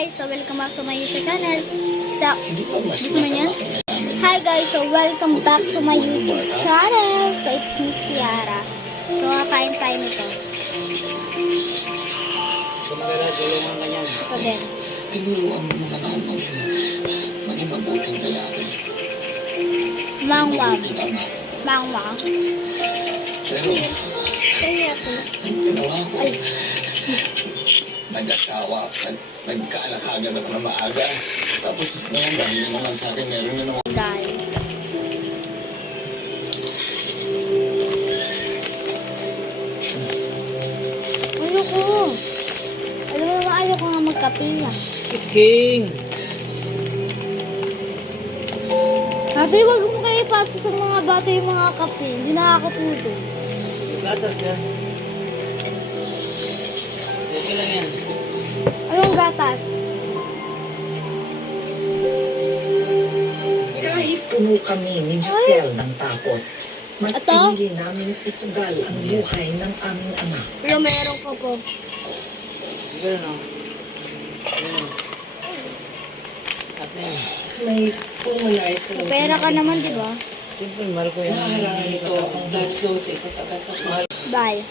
guys, so welcome back to my YouTube channel. So, gusto mo yan? Hi guys, so welcome back to my YouTube channel. So it's me, Kiara. So kakain tayo nito. Ito din. Tinuruan mo mga taong maging mabuting lalaki. Mangwang. Mabuting ama. Mangwang. Pero, Kaya ako. ang ginawa ko, nag-asawa, nagkaalakagan ako na maaga. Tapos naman dahil naman sa akin, meron na naman. Dahil. Ayoko. Alam mo naman, ayoko nga magkapiya. King! Ate, wag mo kayo ipasa sa mga bata yung mga kape. Hindi nakakatulog. Gatas yan. Okay lang yan. Anong gatas? Kahit puno kami ni Giselle ng takot, mas Ito? pinili namin isugal ang buhay ng aming anak. Pero meron ka po. Hindi ka na. At na yan. May pulmonary stenosis. Pera ka naman, di ba? Siyempre, mahal ko yan. Nahahalangan ito ang blood flow sa isa sa kasapuan. Bye.